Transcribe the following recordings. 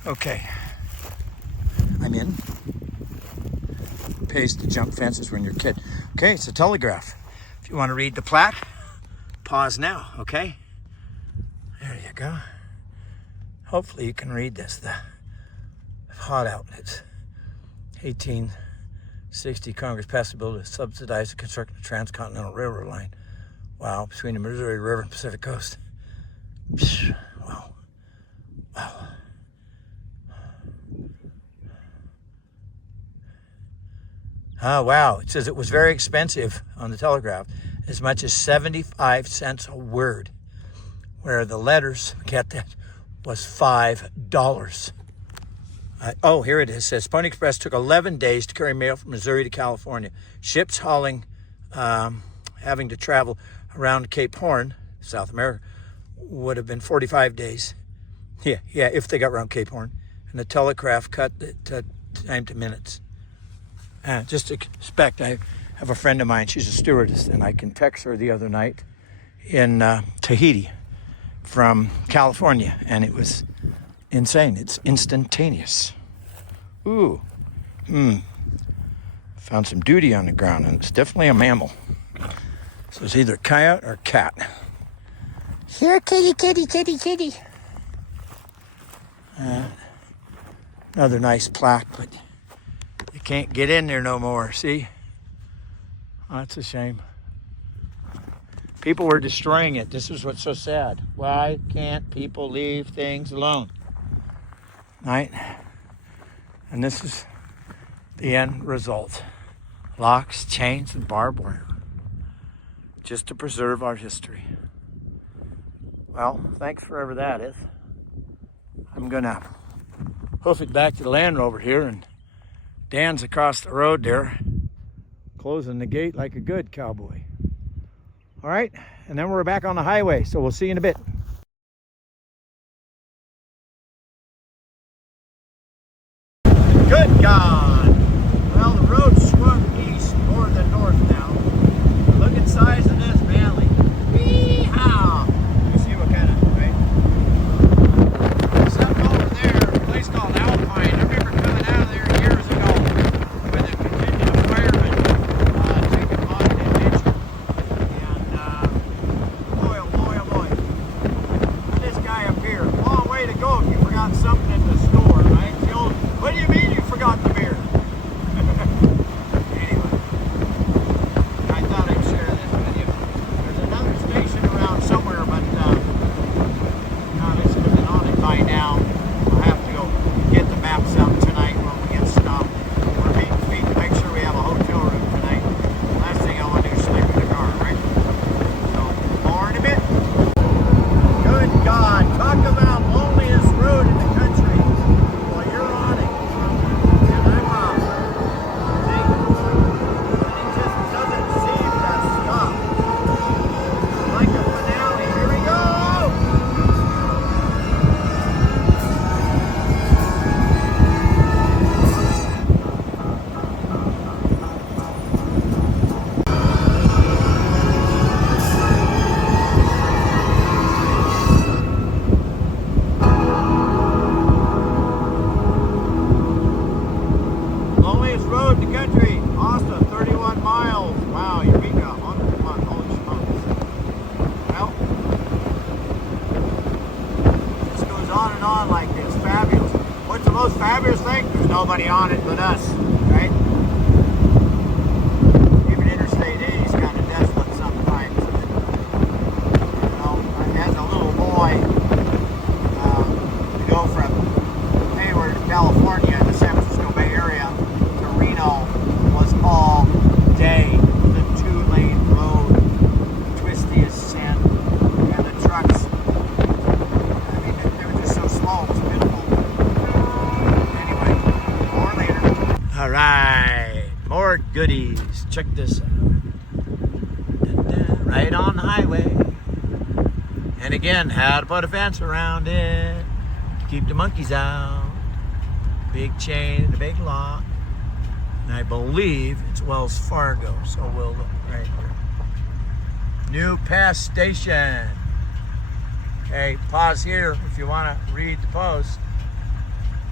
Okay, I'm in. Pays to jump fences when you're a kid. Okay, it's a telegraph. If you want to read the plaque, pause now, okay? There you go. Hopefully you can read this. The hot out. It's 1860 Congress passed a bill to subsidize the construction of the transcontinental railroad line. Wow, between the Missouri River and Pacific Coast. Wow. Wow. Oh, wow. It says it was very expensive on the telegraph, as much as 75 cents a word, where the letters, get that, was $5. Oh, here it is. It says Pony Express took 11 days to carry mail from Missouri to California. Ships hauling, having to travel around Cape Horn, South America, would have been 45 days. Yeah, if they got around Cape Horn. And the telegraph cut the time to minutes. Just to expect, I have a friend of mine, she's a stewardess, and I can text her the other night in Tahiti from California, and it was insane. It's instantaneous. Ooh. Found some duty on the ground, and it's definitely a mammal. So it's either coyote or cat. Here, kitty, kitty, kitty, kitty. Another nice plaque, but you can't get in there no more, see? Oh, that's a shame. People were destroying it. This is what's so sad. Why can't people leave things alone? Right? And this is the end result. Locks, chains, and barbed wire. Just to preserve our history. Well, thanks for whatever that is. I'm gonna hoof it back to the Land Rover here, and Dan's across the road there, closing the gate like a good cowboy. All right, and then we're back on the highway, so we'll see you in a bit. Good God! Well, the road swung east more than north now. Look at the size of this valley. Wee-haw! You see what kind of, right? Something over there, a place called Alpine. I remember coming out of there years ago with a contingent of firemen taking on an adventure. And boy, oh boy, oh boy. This guy up here, long way to go if you forgot something in the store, right? The old, what do you mean you forgot the beer? Anyway, I thought I'd share this with you. There's another station around somewhere, but God, I should have been on it by now. I'll have to go get the maps out tonight when we get stopped. We're meeting feet to make sure we have a hotel room tonight. Last thing I want to do is sleep in the car, right? So, more in a bit. Good God, talk about loneliest road in the country. Well, you're on it. And I'm on it. See? And it just doesn't seem to stop. Like a finale. Here we go! Loneliest road in the country. Austin, 31 miles. Wow, Eureka. 101. Holy smokes. Well, this goes on and on like this. Fabulous. What's the most fabulous thing? There's nobody on it but us, right? Even Interstate 80 is kind of desolate sometimes. You know, as a little boy, to go from Hayward, California, in the San Francisco Bay Area to Reno was all day. The two-lane road, twisty as sin, and the trucks. I mean, they were just so slow. It was pitiful. Anyway, more later. All right, more goodies. Check this out. Right on the highway. And again, how to put a fence around it to keep the monkeys out. Big chain and a big lock. And I believe it's Wells Fargo, so we'll look right here. New Pass Station. Okay, pause here if you want to read the post.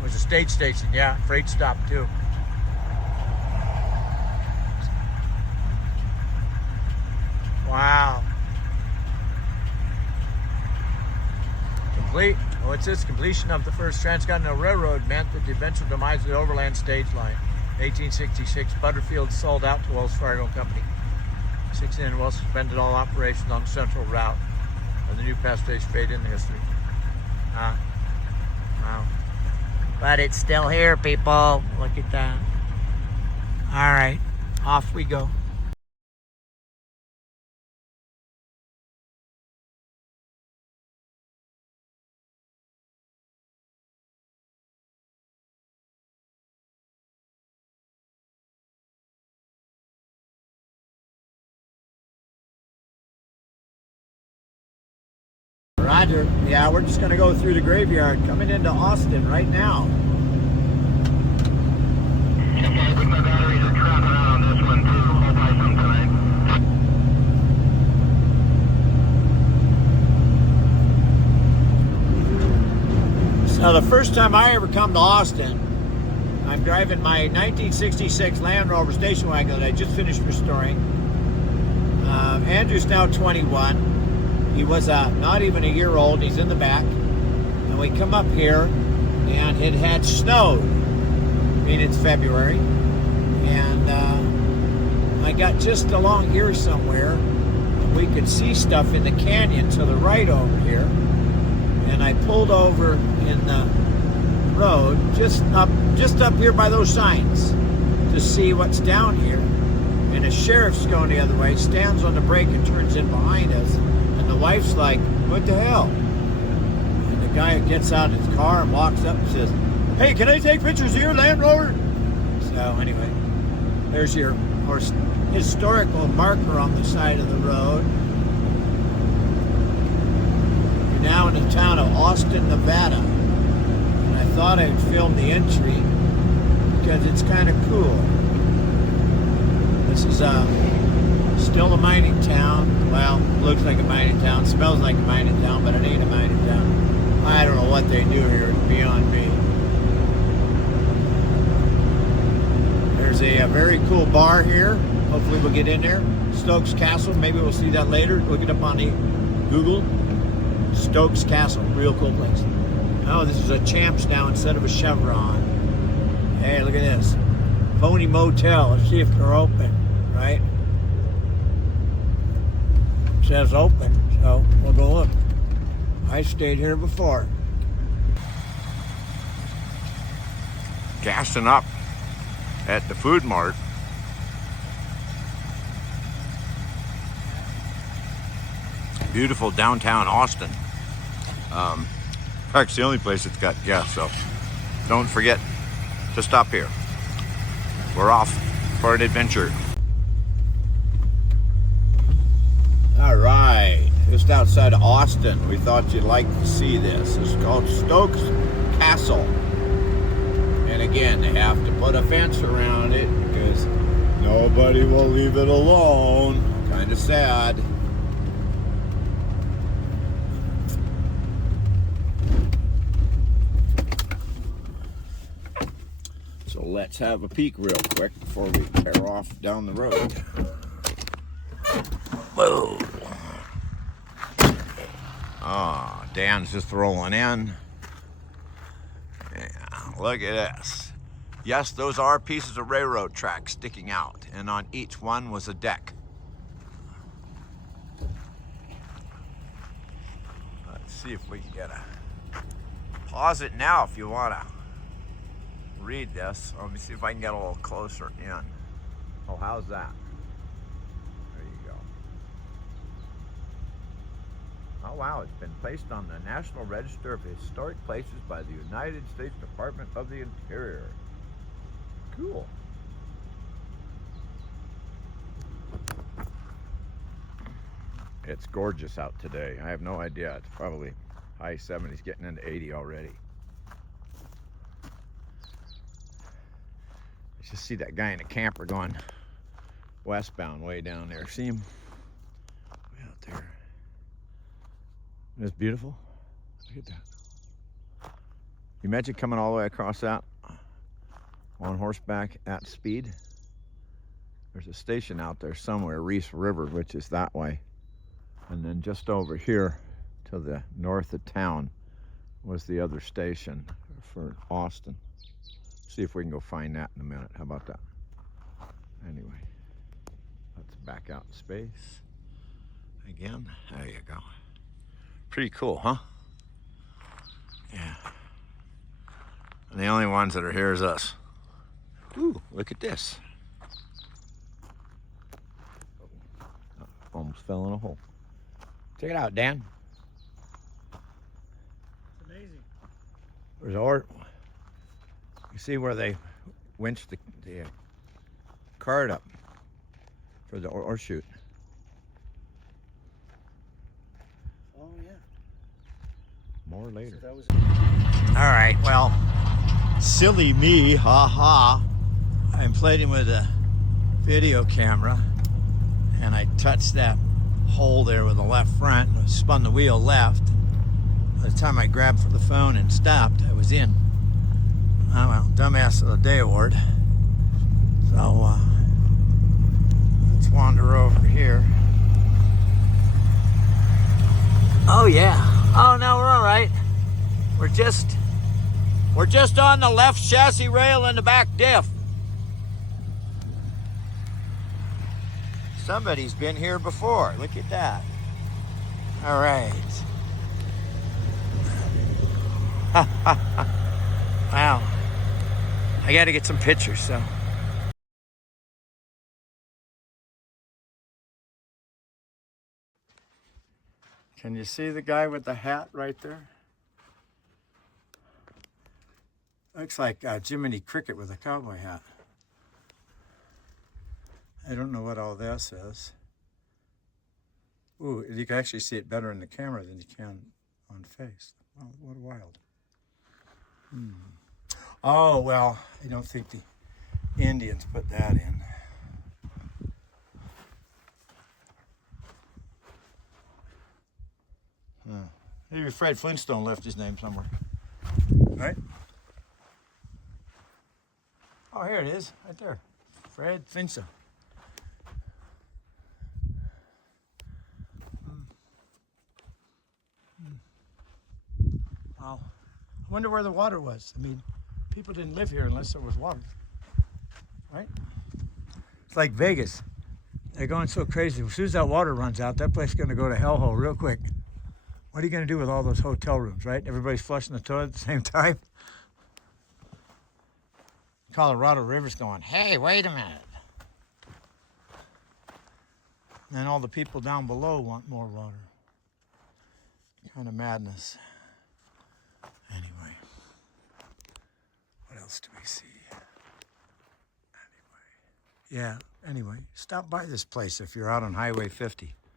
It was a state station, yeah, freight stop too. Wow. What's this? Completion of the first transcontinental railroad meant that the eventual demise of the overland stage line. 1866, Butterfield sold out to Wells Fargo Company. 16, Wells suspended all operations on the central route of the new past stage fade into history. Wow. But it's still here, people. Look at that. All right, off we go. Roger. Yeah, we're just going to go through the graveyard coming into Austin right now. Okay, I think my batteries are trapping out on this one too. Hold by some time. So the first time I ever come to Austin, I'm driving my 1966 Land Rover station wagon that I just finished restoring. Andrew's now 21. He was not even a year old. He's in the back. And we come up here, and it had snowed. I mean, it's February. And I got just along here somewhere. And we could see stuff in the canyon to the right over here. And I pulled over in the road, just up here by those signs, to see what's down here. And a sheriff's going the other way, stands on the brake and turns in behind us. The wife's like, what the hell? And the guy gets out of his car and walks up and says, hey, can I take pictures of your Land Rover? So anyway, there's your historical marker on the side of the road. You're now in the town of Austin, Nevada. And I thought I'd film the entry because it's kind of cool. This is still a mining town. Well, looks like a mining town, smells like a mining town, but it ain't a mining town. I don't know what they do here, it's beyond me. There's a very cool bar here. Hopefully we'll get in there. Stokes Castle, maybe we'll see that later. Look it up on the Google. Stokes Castle, real cool place. Oh, this is a Champs now instead of a Chevron. Hey, look at this. Pony Motel, let's see if they're open, right? Says open, so we'll go look. I stayed here before. Gassing up at the food mart. Beautiful downtown Austin. In fact, it's the only place that's got gas, so don't forget to stop here. We're off for an adventure. All right, just outside of Austin, we thought you'd like to see this. It's called Stokes Castle. And again, they have to put a fence around it because nobody will leave it alone. Kind of sad. So let's have a peek real quick before we tear off down the road. Whoa. Oh, Dan's just rolling in. Yeah, look at this. Yes, those are pieces of railroad tracks sticking out, and on each one was a deck. Let's see if we can get a... Pause it now if you want to read this. Let me see if I can get a little closer in. Oh, how's that? There you go. Oh wow, it's been placed on the National Register of Historic Places by the United States Department of the Interior. Cool. It's gorgeous out today. I have no idea. It's probably high 70s, getting into 80 already. Let's just see that guy in a camper going westbound way down there. See him? Way out there. Isn't this beautiful? Look at that. You imagine coming all the way across that on horseback at speed? There's a station out there somewhere, Reese River, which is that way. And then just over here to the north of town was the other station for Austin. See if we can go find that in a minute. How about that? Anyway, let's back out in space again. There you go. Pretty cool, huh? Yeah. And the only ones that are here is us. Ooh, look at this. Almost fell in a hole. Check it out, Dan. It's amazing. There's ore. You see where they winched the cart up for the ore chute. Oh, yeah. More later. So that was All right, well, silly me, ha. I'm playing with a video camera, and I touched that hole there with the left front, and spun the wheel left. By the time I grabbed for the phone and stopped, I was in. Oh well, dumbass of the day award. So let's wander over here. Oh yeah. Oh no, we're all right. We're just on the left chassis rail and the back diff. Somebody's been here before. Look at that. All right. Wow. I got to get some pictures, so. Can you see the guy with the hat right there? Looks like Jiminy Cricket with a cowboy hat. I don't know what all this is. Ooh, you can actually see it better in the camera than you can on face. Wow, what wild. Oh, well, I don't think the Indians put that in. Maybe Fred Flintstone left his name somewhere. Right? Oh, here it is, right there. Fred Flintstone. Wow. I wonder where the water was. I mean, people didn't live here unless there was water. Right? It's like Vegas. They're going so crazy. As soon as that water runs out, that place is going to go to hellhole real quick. What are you going to do with all those hotel rooms, right? Everybody's flushing the toilet at the same time. Colorado River's going, hey, wait a minute. And then all the people down below want more water. Kind of madness. Anyway, what else do we see? Anyway, stop by this place if you're out on Highway 50.